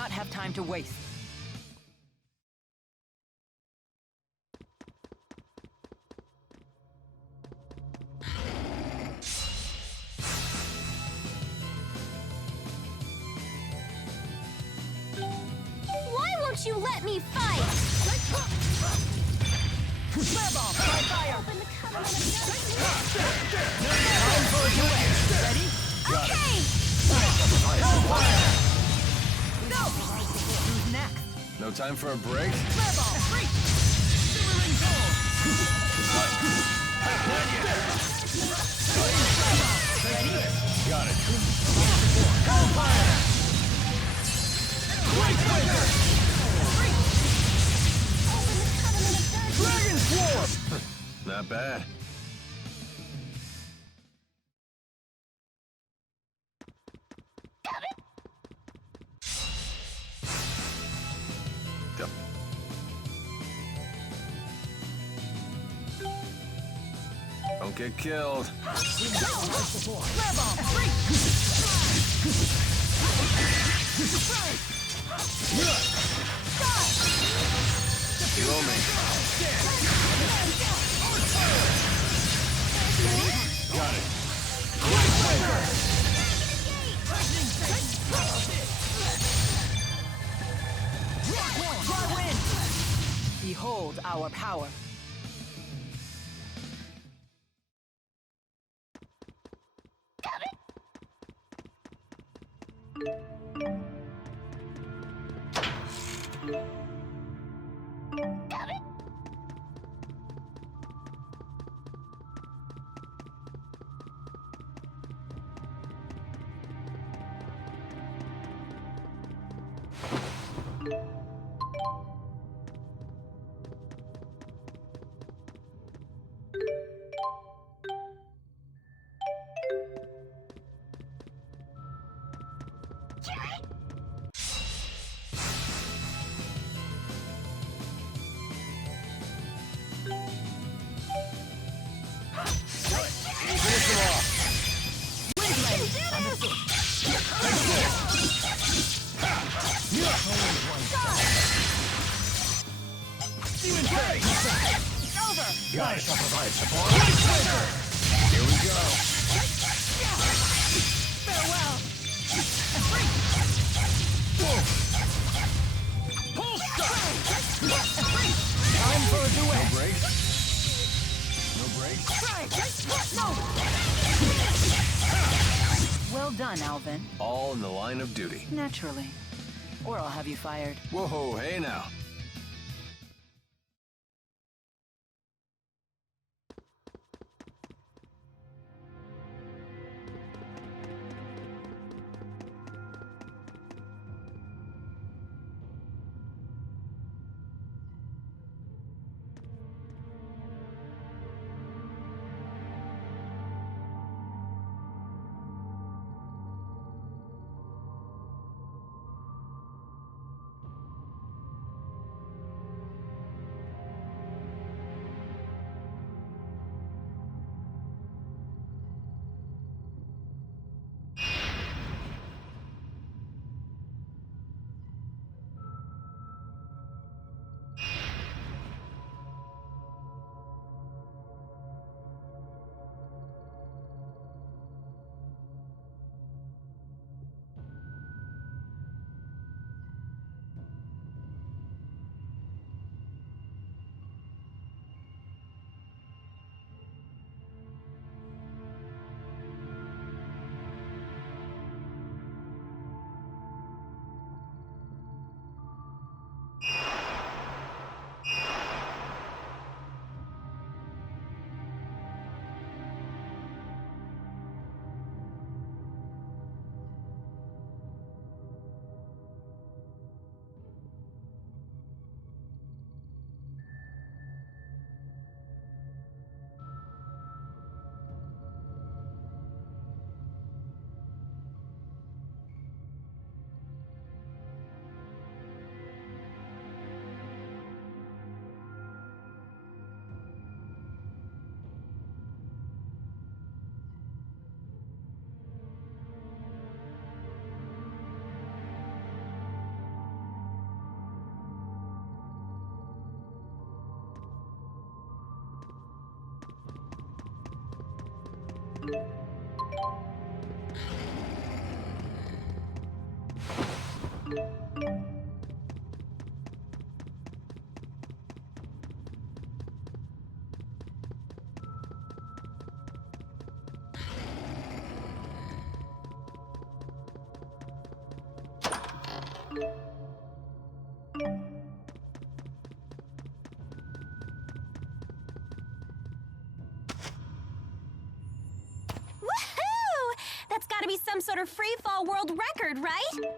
not have time to waste. Why won't you let me fight? Flare bomb! By fire! Open the covenant of Time for a duet! Ready? Okay! Go! Who's next? No time for a break? Flare bomb! Free! Simmering cold! Ready? Got it. Hellfire! Quaker! Open the covenant of Dragon Swarm! Not bad. Go. Don't get killed. Flare bomb! Free! Blow me. Got it. Dry wind! Behold our power. Finish him off. Demon Fairy! It's over! Got it. Shall provide support. Here we go. Farewell! Pulse shot! Time for a No duet! break. No break. No! Well done, Alvin. All in the line of duty. Naturally. Or I'll have you fired. Whoa, hey now. Woohoo! That's gotta be some sort of free-fall world record, right?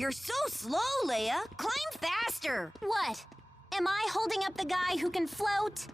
You're so slow, Leia. Climb faster. What? Am I holding up the guy who can float?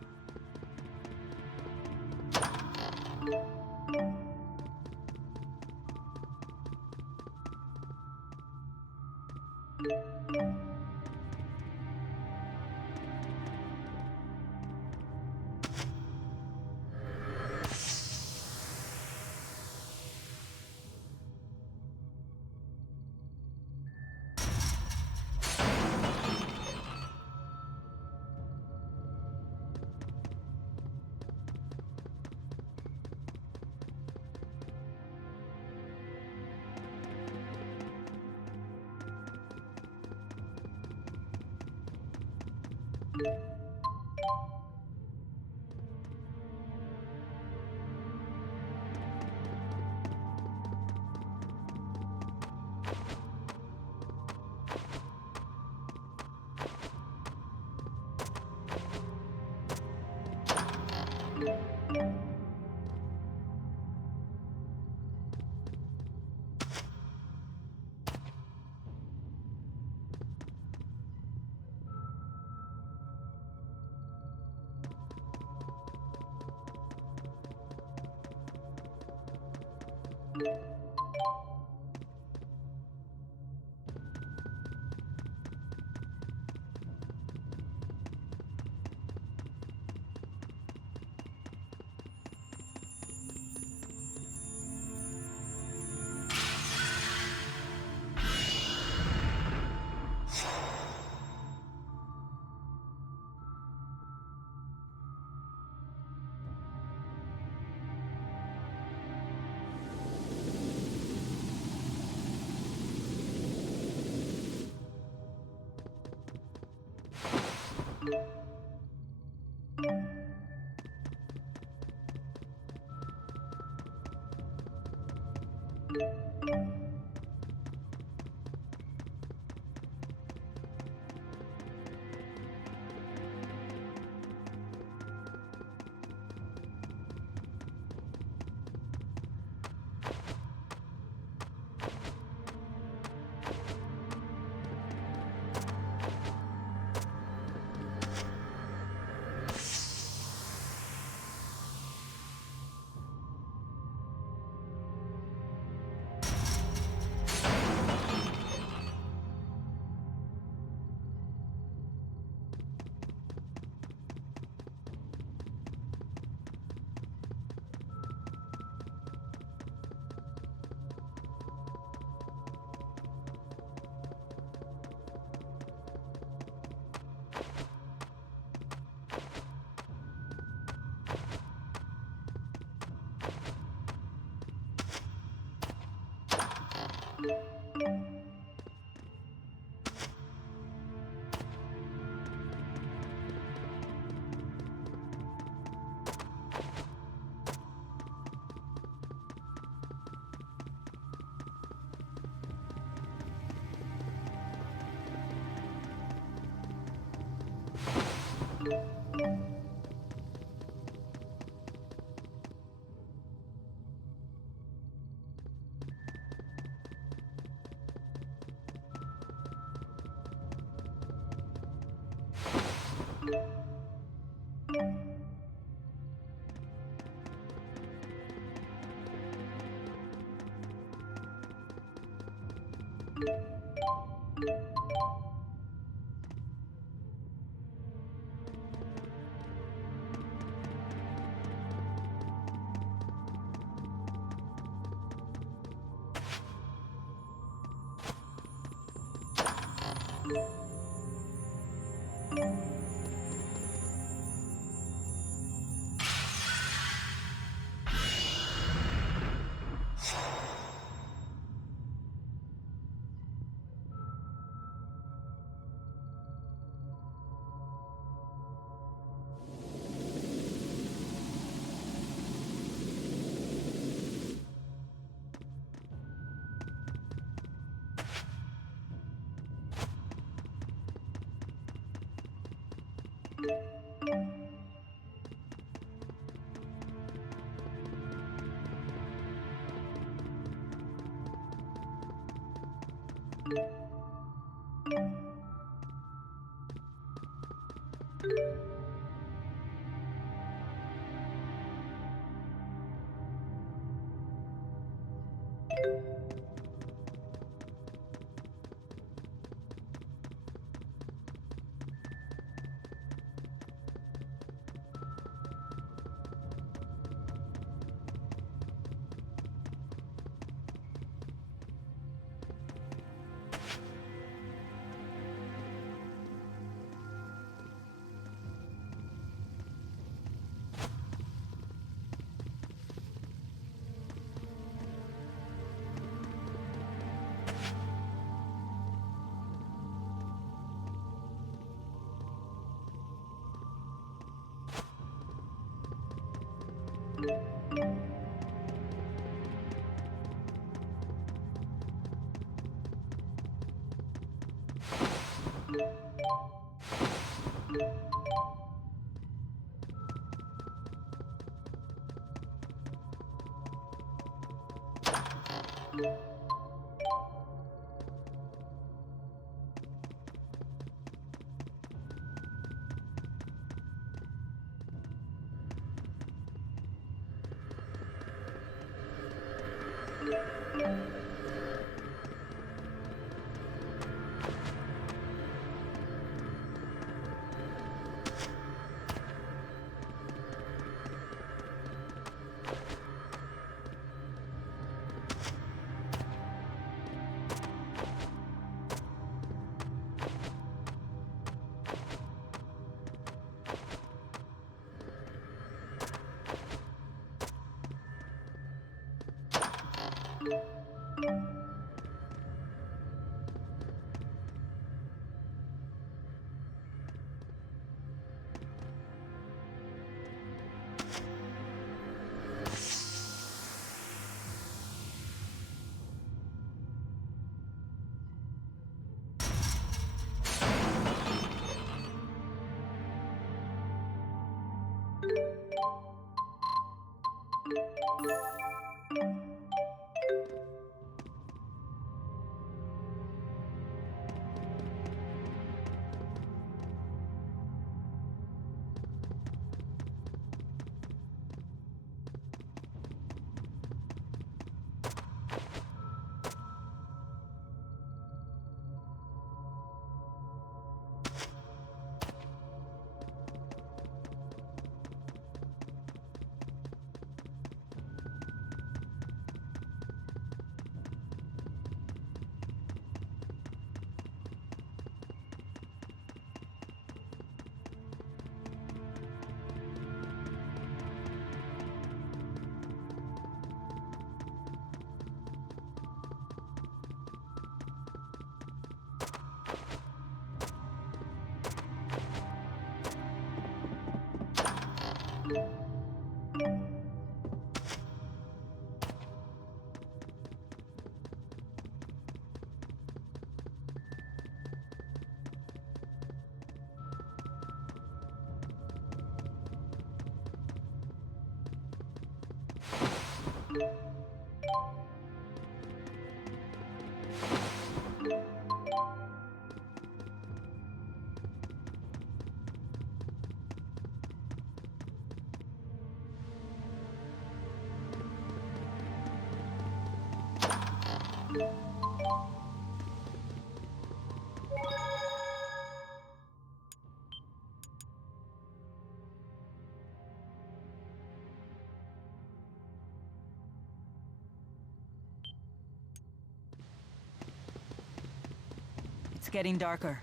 It's getting darker.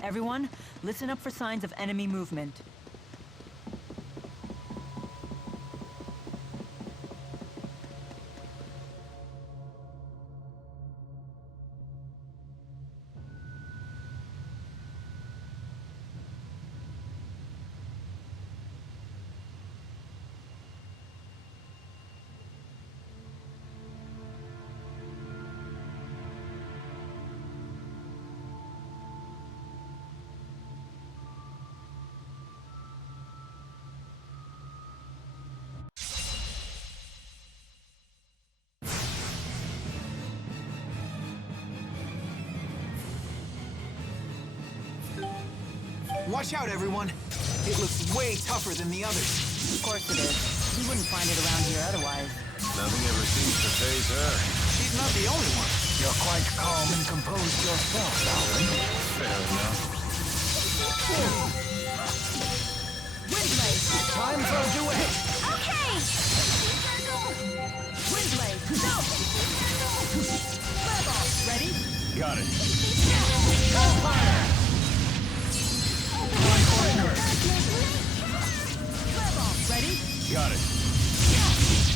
Everyone, listen up for signs of enemy movement. Watch out, everyone. It looks way tougher than the others. Of course it is. You wouldn't find it around here otherwise. Nothing ever seems to faze her. She's not the only one. You're quite calm and composed yourself, Alvin. Fair enough. Windblade! Time for a duet! Okay! Windblade! Go! Fireball! Ready? Got it. Hellfire! Ready? Got it.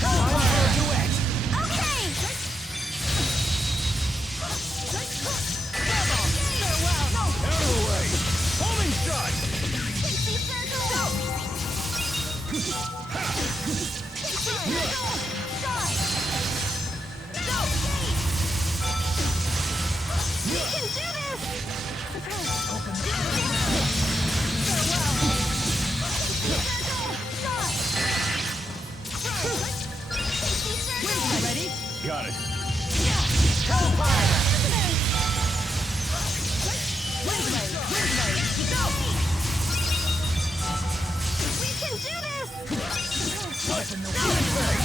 Time for a duet! Okay! Out of the way! Homing shot! Pixie circle! We can do this! Windblade! Ready? Got it. Hellfire! Windblade! Windblade! Go! We can do this! Open the windblade!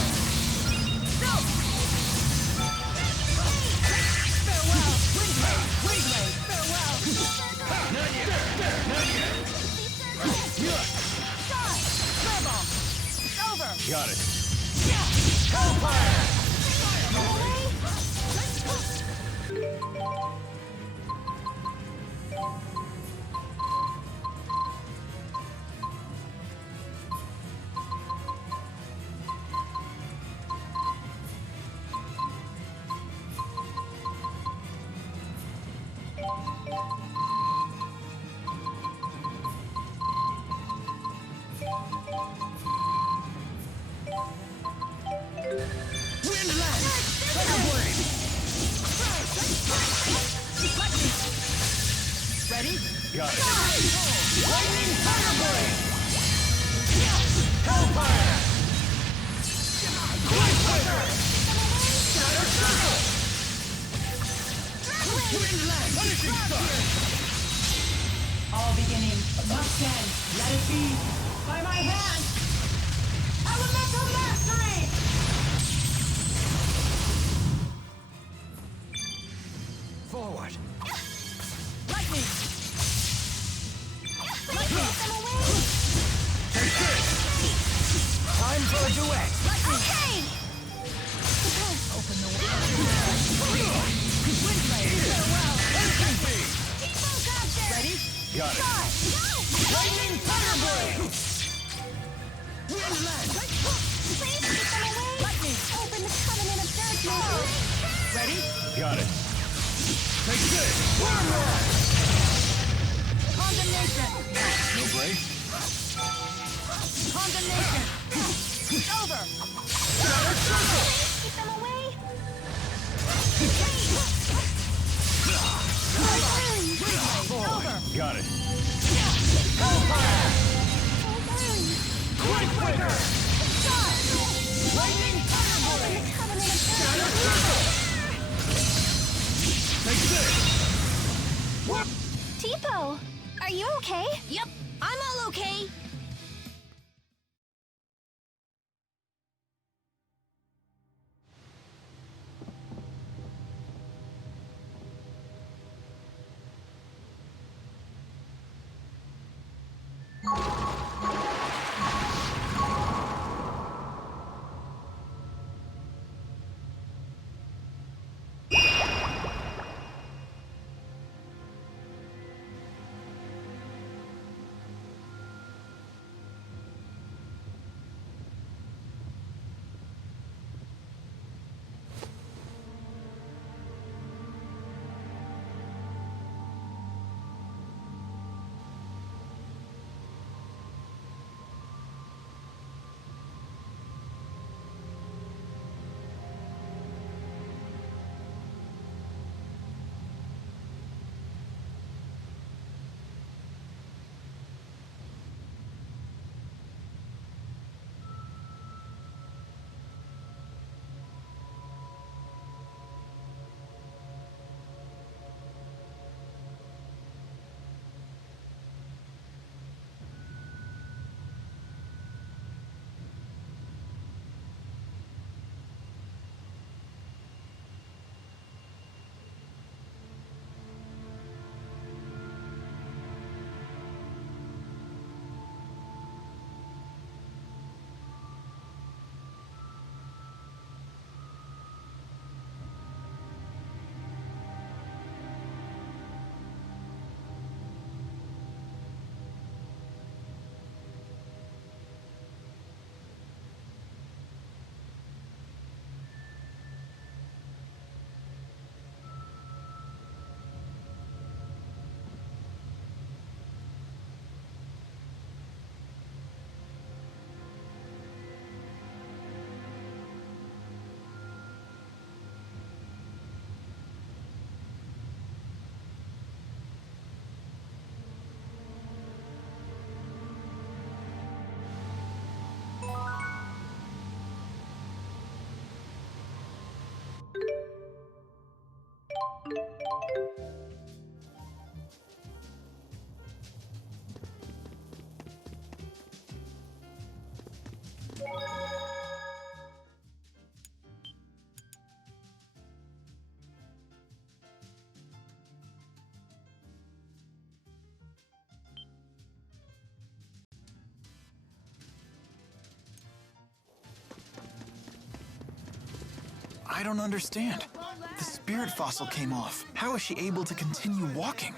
Go! Farewell! Windblade! Windblade! Farewell! Not yet! Not yet! Fireball! It's over! Got it. Hellfire! Windland! Fireblade! Ready? Got it. Lightning Fireblade! Hellfire! Quicksilver! Shatter Circle! Windland! Punishing shot! All beginning must end. Let it be by my hand! Elemental Mastery! Forward. Lightning! Take this! Time for a duet! Okay! Open the Windblade! Farewell! Anything big! People got this! Ready? Got it. Lightning Fireblade! Windland! Please keep them away! Lightning! Open the covenant of darkness! Got it. Take this! Condemnation! No break? Condemnation! It's over! Shatter Circle! Keep them away! Over! Got it. Hellfire! Quick breaker! Lightning Fireblade! Tipo, are you okay? Yep, I'm all okay. I don't understand. The spirit fossil came off. How is she able to continue walking?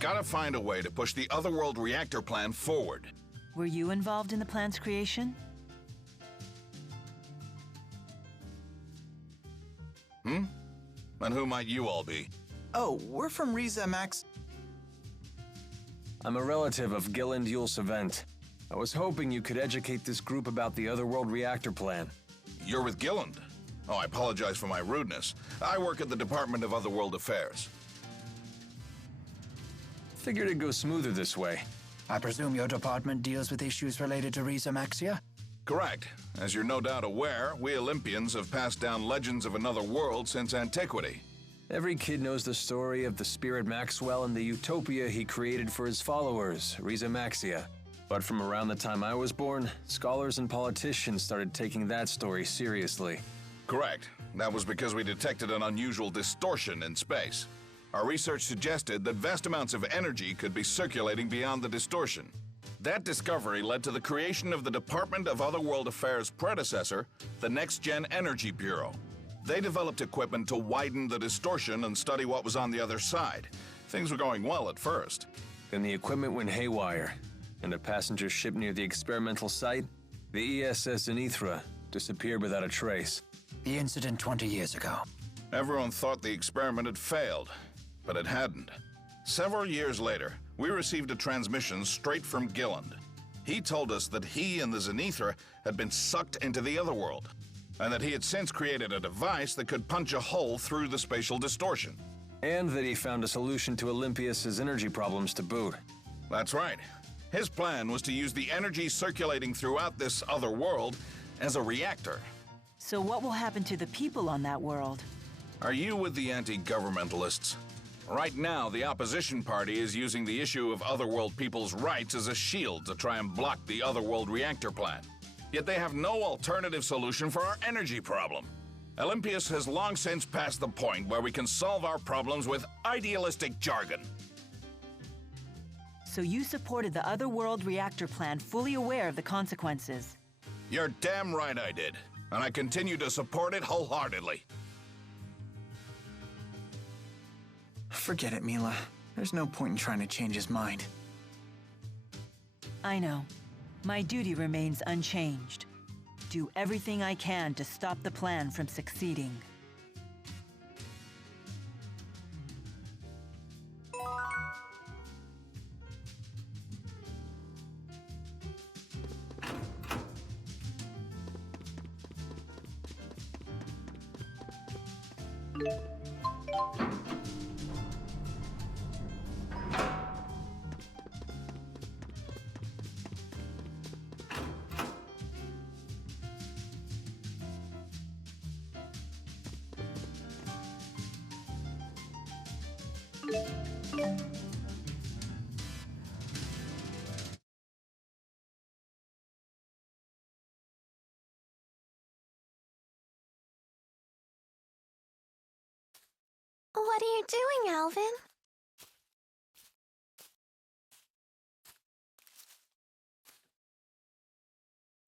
Gotta find a way to push the Otherworld reactor plan forward. Were you involved in the plan's creation? And who might you all be? Oh, we're from Riza Max. I'm a relative of Gilland Yulsevent. I was hoping you could educate this group about the Otherworld reactor plan. You're with Gilland. Oh, I apologize for my rudeness. I work at the Department of Otherworld Affairs. Figured it'd go smoother this way. I presume your department deals with issues related to Riza Maxia? Correct. As you're no doubt aware, we Olympians have passed down legends of another world since antiquity. Every kid knows the story of the Spirit Maxwell and the utopia he created for his followers, Riza Maxia. But from around the time I was born, scholars and politicians started taking that story seriously. Correct. That was because we detected an unusual distortion in space. Our research suggested that vast amounts of energy could be circulating beyond the distortion. That discovery led to the creation of the Department of Otherworld Affairs' predecessor, the Next Gen Energy Bureau. They developed equipment to widen the distortion and study what was on the other side. Things were going well at first. Then the equipment went haywire, and a passenger ship near the experimental site, the ESS Xillia, disappeared without a trace. The incident 20 years ago. Everyone thought the experiment had failed, but it hadn't. Several years later, we received a transmission straight from Gilland. He told us that he and the Xillia had been sucked into the otherworld, and that he had since created a device that could punch a hole through the spatial distortion. And that he found a solution to Olympias's energy problems to boot. That's right. His plan was to use the energy circulating throughout this other world as a reactor. So what will happen to the people on that world? Are you with the anti-governmentalists? Right now, the opposition party is using the issue of otherworld people's rights as a shield to try and block the otherworld reactor plan. Yet they have no alternative solution for our energy problem. Olympias has long since passed the point where we can solve our problems with idealistic jargon. So you supported the Otherworld reactor plan, fully aware of the consequences. You're damn right I did, and I continue to support it wholeheartedly. Forget it, Milla. There's no point in trying to change his mind. I know. My duty remains unchanged. Do everything I can to stop the plan from succeeding. What are you doing, Alvin?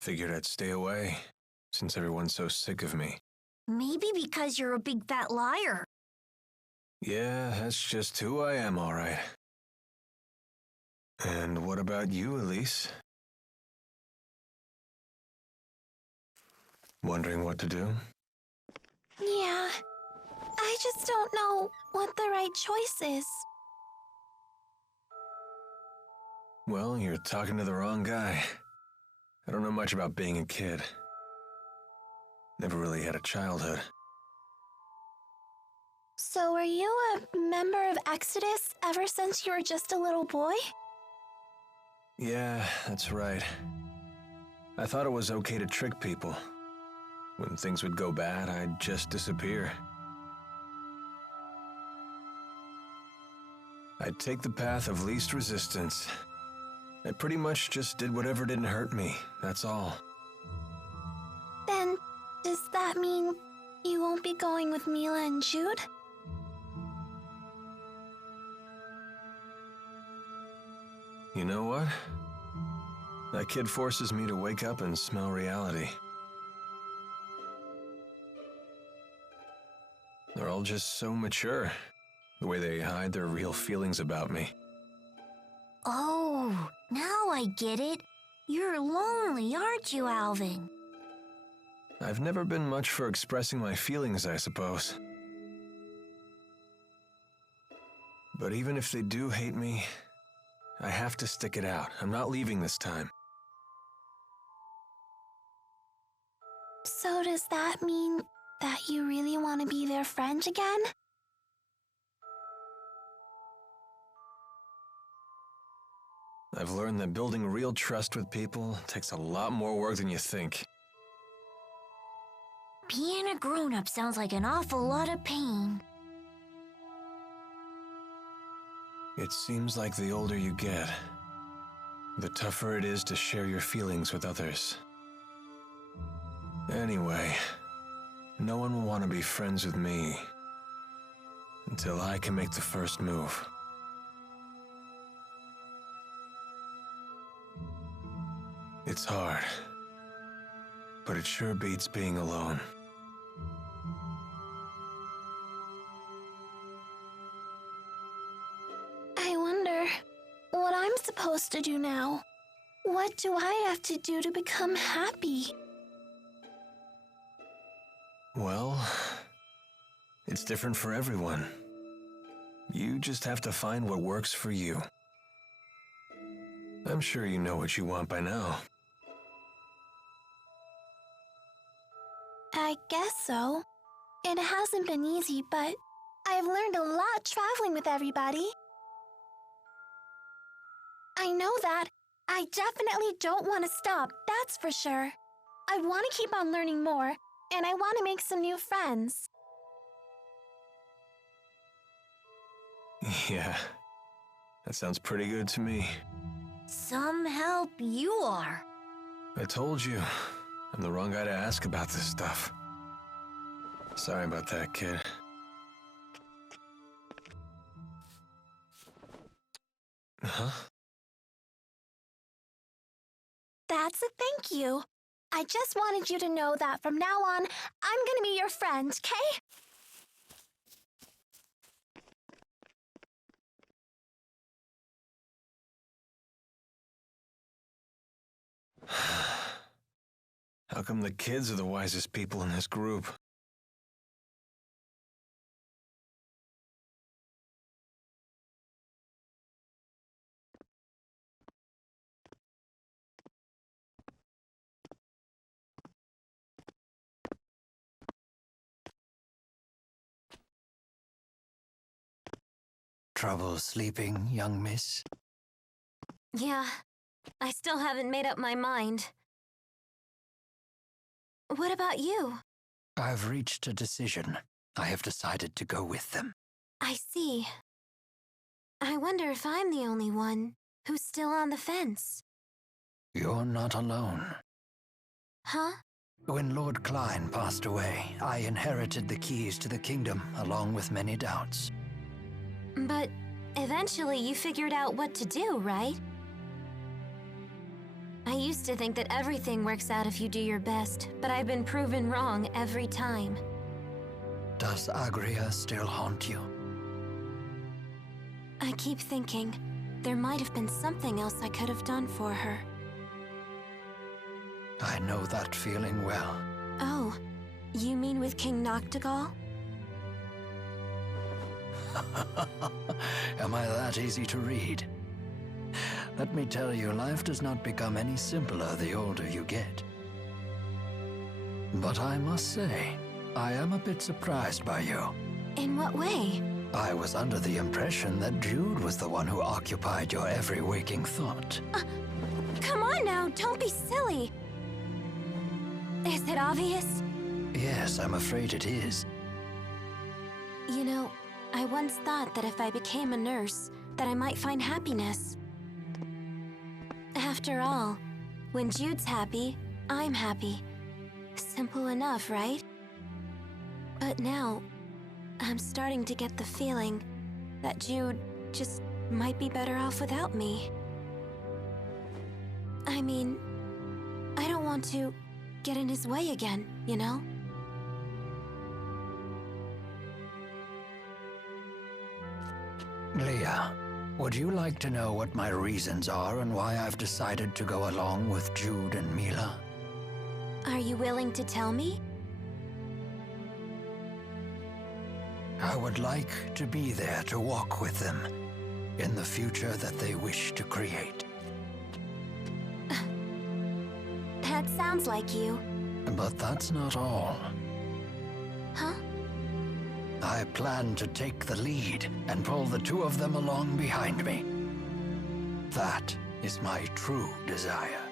Figured I'd stay away, since everyone's so sick of me. Maybe because you're a big fat liar. Yeah, that's just who I am, all right. And what about you, Elise? Wondering what to do? Yeah. I just don't know what the right choice is. Well, you're talking to the wrong guy. I don't know much about being a kid. Never really had a childhood. So were you a member of Exodus ever since you were just a little boy? Yeah, that's right. I thought it was okay to trick people. When things would go bad, I'd just disappear. I'd take the path of least resistance. I pretty much just did whatever didn't hurt me, that's all. Then, does that mean you won't be going with Milla and Jude? You know what? That kid forces me to wake up and smell reality. They're all just so mature, the way they hide their real feelings about me. Oh, now I get it. You're lonely, aren't you, Alvin? I've never been much for expressing my feelings, I suppose. But even if they do hate me, I have to stick it out. I'm not leaving this time. So does that mean that you really want to be their friend again? I've learned that building real trust with people takes a lot more work than you think. Being a grown-up sounds like an awful lot of pain. It seems like the older you get, the tougher it is to share your feelings with others. Anyway, no one will want to be friends with me until I can make the first move. It's hard. But it sure beats being alone. I wonder what I'm supposed to do now. What do I have to do to become happy? Well, it's different for everyone. You just have to find what works for you. I'm sure you know what you want by now. I guess so. It hasn't been easy, but I've learned a lot traveling with everybody. I know that. I definitely don't want to stop, that's for sure. I want to keep on learning more, and I want to make some new friends. Yeah, that sounds pretty good to me. Some help you are. I told you, I'm the wrong guy to ask about this stuff. Sorry about that, kid. Huh? That's a thank you. I just wanted you to know that from now on, I'm gonna be your friend, okay? How come the kids are the wisest people in this group? Trouble sleeping, young miss? Yeah, I still haven't made up my mind. What about you? I've reached a decision. I have decided to go with them. I see. I wonder if I'm the only one who's still on the fence. You're not alone. Huh? When Lord Klein passed away, I inherited the keys to the kingdom, along with many doubts. But eventually you figured out what to do, right? I used to think that everything works out if you do your best, but I've been proven wrong every time. Does Agria still haunt you? I keep thinking there might have been something else I could have done for her. I know that feeling well. Oh, you mean with King Noctigal? Am I that easy to read? Let me tell you, life does not become any simpler the older you get. But I must say, I am a bit surprised by you. In what way? I was under the impression that Jude was the one who occupied your every waking thought. Come on now, don't be silly. Is it obvious? Yes, I'm afraid it is. You know, I once thought that if I became a nurse, that I might find happiness. After all, when Jude's happy, I'm happy. Simple enough, right? But now, I'm starting to get the feeling that Jude just might be better off without me. I mean, I don't want to get in his way again, you know? Leah, would you like to know what my reasons are and why I've decided to go along with Jude and Milla? Are you willing to tell me? I would like to be there to walk with them in the future that they wish to create. That sounds like you. But that's not all. Huh? I plan to take the lead and pull the two of them along behind me. That is my true desire.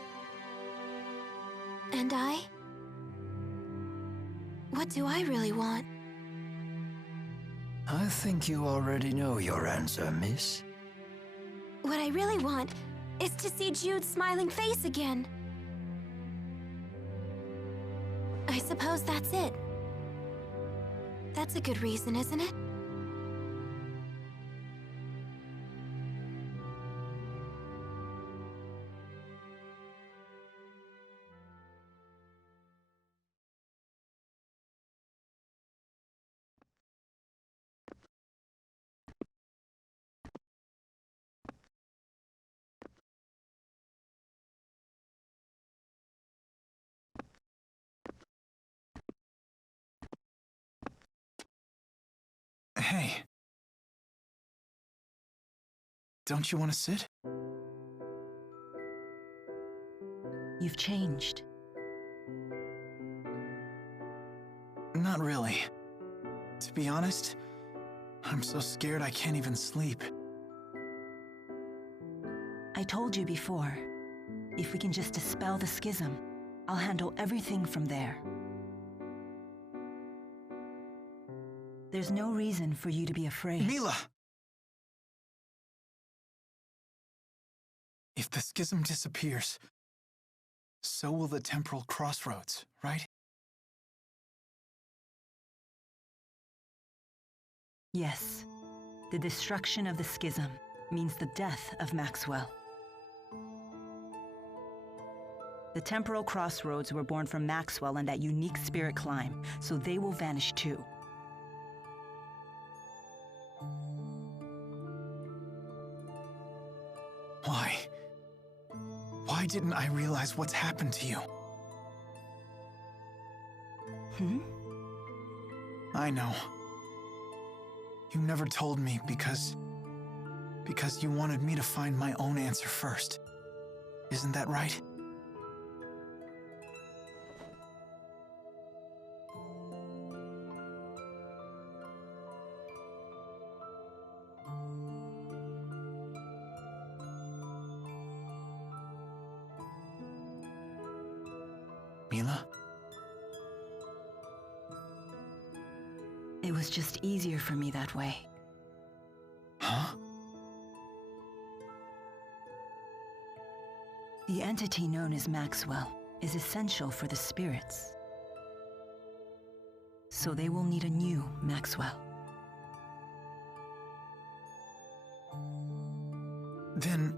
And I? What do I really want? I think you already know your answer, miss. What I really want is to see Jude's smiling face again. I suppose that's it. That's a good reason, isn't it? Hey. Don't you want to sit? You've changed. Not really. To be honest, I'm so scared I can't even sleep. I told you before, if we can just dispel the schism, I'll handle everything from there. There's no reason for you to be afraid. Milla! If the schism disappears, so will the temporal crossroads, right? Yes. The destruction of the schism means the death of Maxwell. The temporal crossroads were born from Maxwell and that unique spirit climb, so they will vanish too. Why? Why didn't I realize what's happened to you? I know. You never told me because you wanted me to find my own answer first. Isn't that right? Milla? It was just easier for me that way. Huh? The entity known as Maxwell is essential for the spirits. So they will need a new Maxwell. Then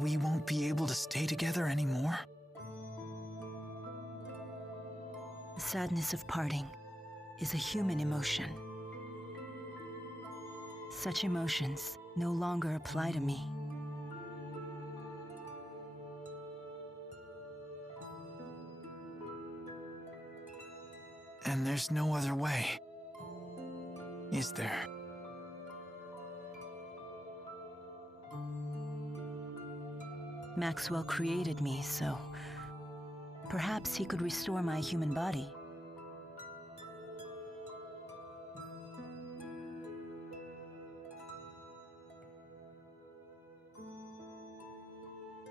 we won't be able to stay together anymore? The sadness of parting is a human emotion. Such emotions no longer apply to me. And there's no other way, is there? Maxwell created me, so perhaps he could restore my human body.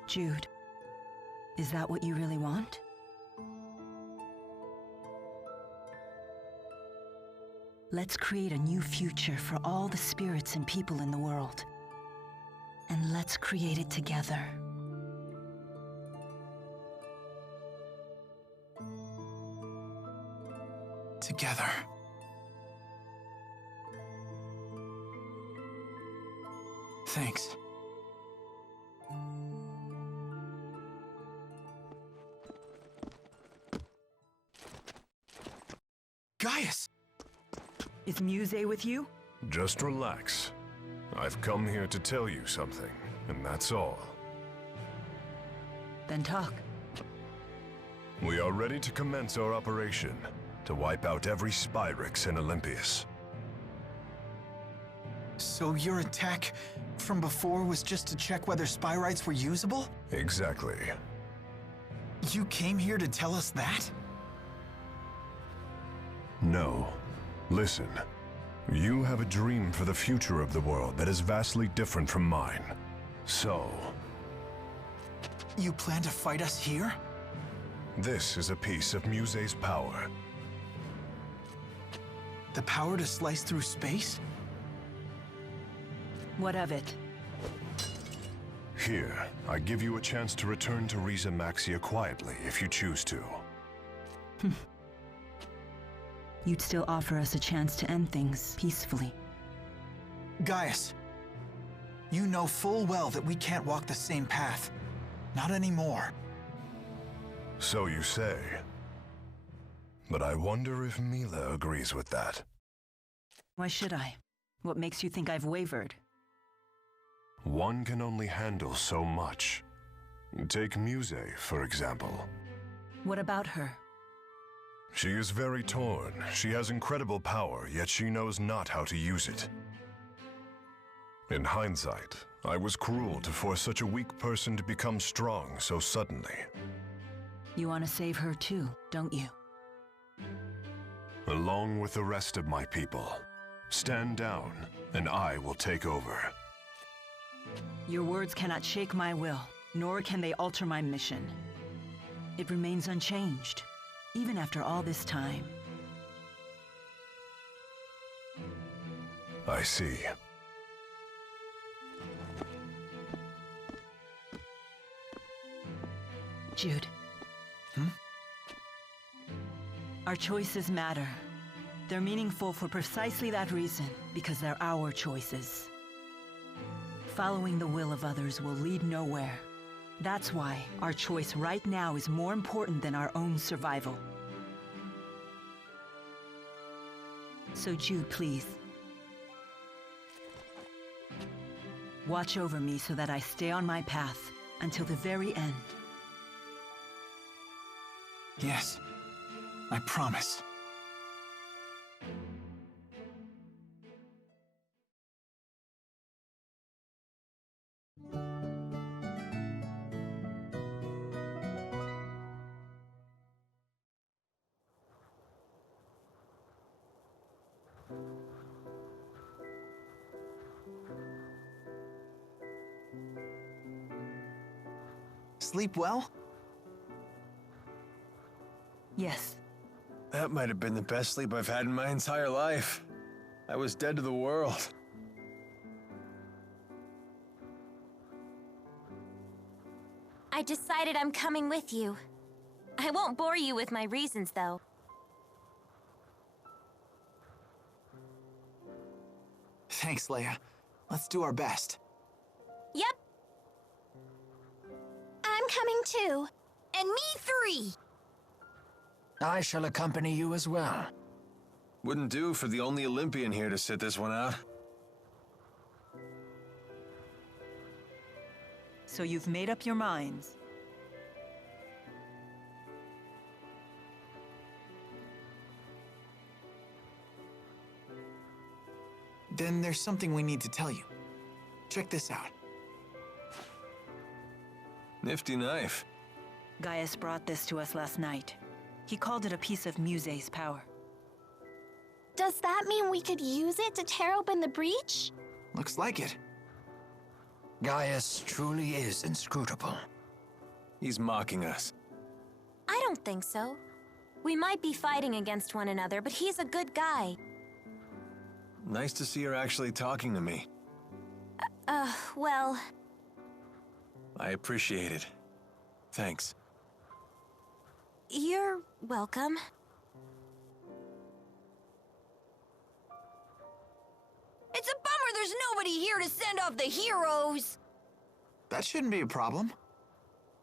Jude, is that what you really want? Let's create a new future for all the spirits and people in the world. And let's create it together. Together. Thanks. Gaius! Is Muse with you? Just relax. I've come here to tell you something, and that's all. Then talk. We are ready to commence our operation to wipe out every Spyrix in Olympias. So your attack from before was just to check whether Spyrites were usable? Exactly. You came here to tell us that? No. Listen. You have a dream for the future of the world that is vastly different from mine. So... You plan to fight us here? This is a piece of Muse's power. The power to slice through space? What of it? Here, I give you a chance to return to Riza Maxia quietly if you choose to. You'd still offer us a chance to end things peacefully. Gaius, you know full well that we can't walk the same path. Not anymore. So you say. But I wonder if Milla agrees with that. Why should I? What makes you think I've wavered? One can only handle so much. Take Muse, for example. What about her? She is very torn. She has incredible power, yet she knows not how to use it. In hindsight, I was cruel to force such a weak person to become strong so suddenly. You want to save her too, don't you? Along with the rest of my people. Stand down, and I will take over. Your words cannot shake my will, nor can they alter my mission. It remains unchanged, even after all this time. I see. Jude. Our choices matter. They're meaningful for precisely that reason, because they're our choices. Following the will of others will lead nowhere. That's why our choice right now is more important than our own survival. So Jude, please. Watch over me so that I stay on my path until the very end. Yes, I promise. Sleep well? Yes. That might have been the best sleep I've had in my entire life. I was dead to the world. I decided I'm coming with you. I won't bore you with my reasons, though. Thanks, Leia. Let's do our best. Yep. I'm coming too. And me 3. I shall accompany you as well. Wouldn't do for the only Olympian here to sit this one out. So you've made up your minds. Then there's something we need to tell you. Check this out. Nifty knife. Gaius brought this to us last night. He called it a piece of Muse's power. Does that mean we could use it to tear open the breach? Looks like it. Gaius truly is inscrutable. He's mocking us. I don't think so. We might be fighting against one another, but he's a good guy. Nice to see her actually talking to me. Well... I appreciate it. Thanks. You're welcome. It's a bummer there's nobody here to send off the heroes! That shouldn't be a problem.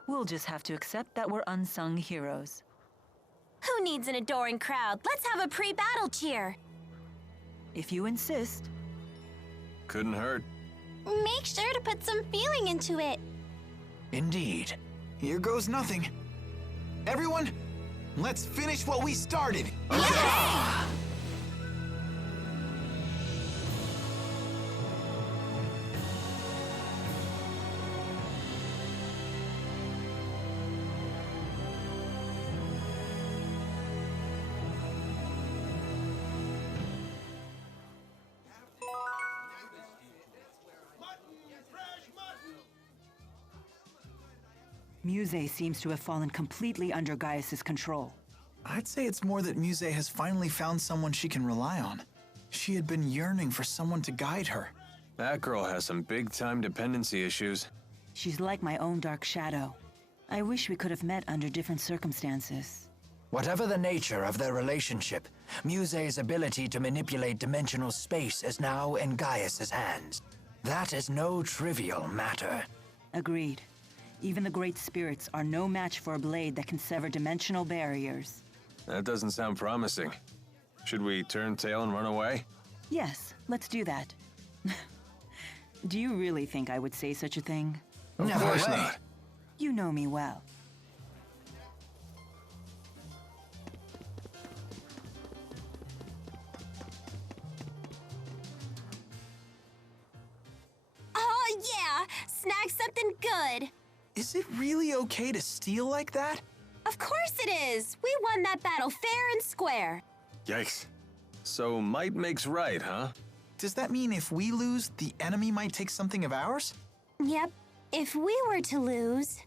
We'll just have to accept that we're unsung heroes. Who needs an adoring crowd? Let's have a pre-battle cheer! If you insist. Couldn't hurt. Make sure to put some feeling into it. Indeed. Here goes nothing. Everyone, let's finish what we started. Muse seems to have fallen completely under Gaius's control. I'd say it's more that Muse has finally found someone she can rely on. She had been yearning for someone to guide her. That girl has some big-time dependency issues. She's like my own dark shadow. I wish we could have met under different circumstances. Whatever the nature of their relationship, Muse's ability to manipulate dimensional space is now in Gaius's hands. That is no trivial matter. Agreed. Even the great spirits are no match for a blade that can sever dimensional barriers. That doesn't sound promising. Should we turn tail and run away? Yes, let's do that. Do you really think I would say such a thing? Of course not. You know me well. Snag something good. Is it really okay to steal like that? Of course it is. We won that battle fair and square. Yikes. So might makes right, huh? Does that mean if we lose, the enemy might take something of ours? Yep. If we were to lose,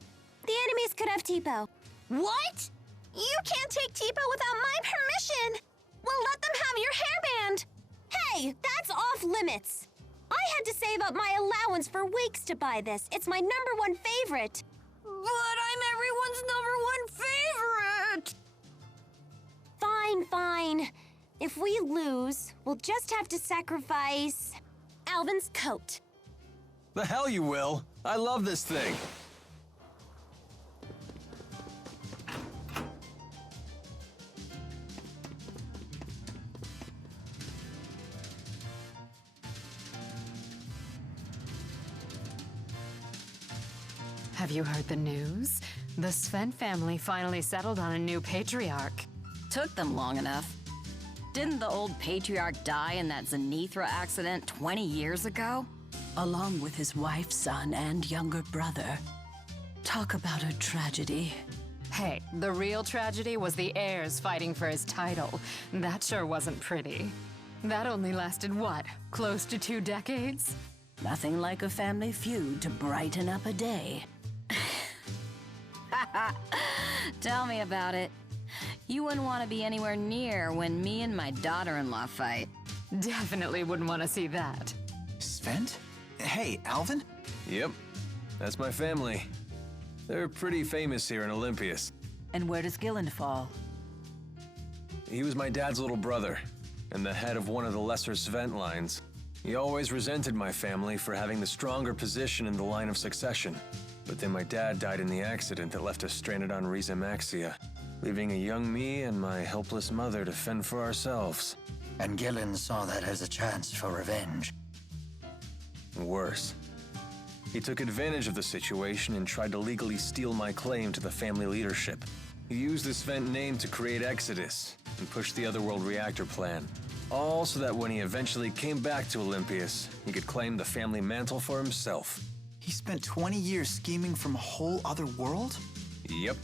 the enemies could have Tipo. What? You can't take Tipo without my permission! Well, let them have your hairband! Hey, that's off limits. I had to save up my allowance for weeks to buy this. It's my #1 favorite. But I'm everyone's #1 favorite! Fine, fine. If we lose, we'll just have to sacrifice Alvin's coat. The hell you will. I love this thing. Have you heard the news? The Sven family finally settled on a new patriarch. Took them long enough. Didn't the old patriarch die in that Zenithra accident 20 years ago? Along with his wife, son, and younger brother. Talk about a tragedy. Hey, the real tragedy was the heirs fighting for his title. That sure wasn't pretty. That only lasted what? Close to 2 decades? Nothing like a family feud to brighten up a day. Tell me about it. You wouldn't want to be anywhere near when me and my daughter-in-law fight. Definitely wouldn't want to see that. Sven? Hey, Alvin? Yep. That's my family. They're pretty famous here in Olympias. And where does Gilland fall? He was my dad's little brother, and the head of one of the lesser Sven lines. He always resented my family for having the stronger position in the line of succession. But then my dad died in the accident that left us stranded on Riza Maxia, leaving a young me and my helpless mother to fend for ourselves. And Gillen saw that as a chance for revenge. Worse. He took advantage of the situation and tried to legally steal my claim to the family leadership. He used the Sven name to create Exodus and push the Otherworld reactor plan. All so that when he eventually came back to Olympias, he could claim the family mantle for himself. He spent 20 years scheming from a whole other world? Yep.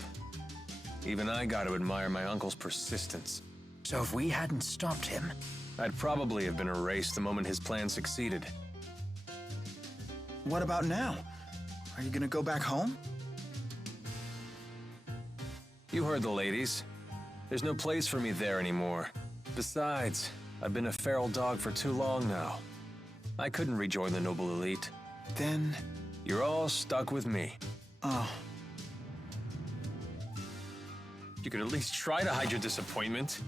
Even I got to admire my uncle's persistence. So if we hadn't stopped him, I'd probably have been erased the moment his plan succeeded. What about now? Are you gonna go back home? You heard the ladies. There's no place for me there anymore. Besides, I've been a feral dog for too long now. I couldn't rejoin the noble elite. Then... You're all stuck with me. Oh. You could at least try to hide your disappointment.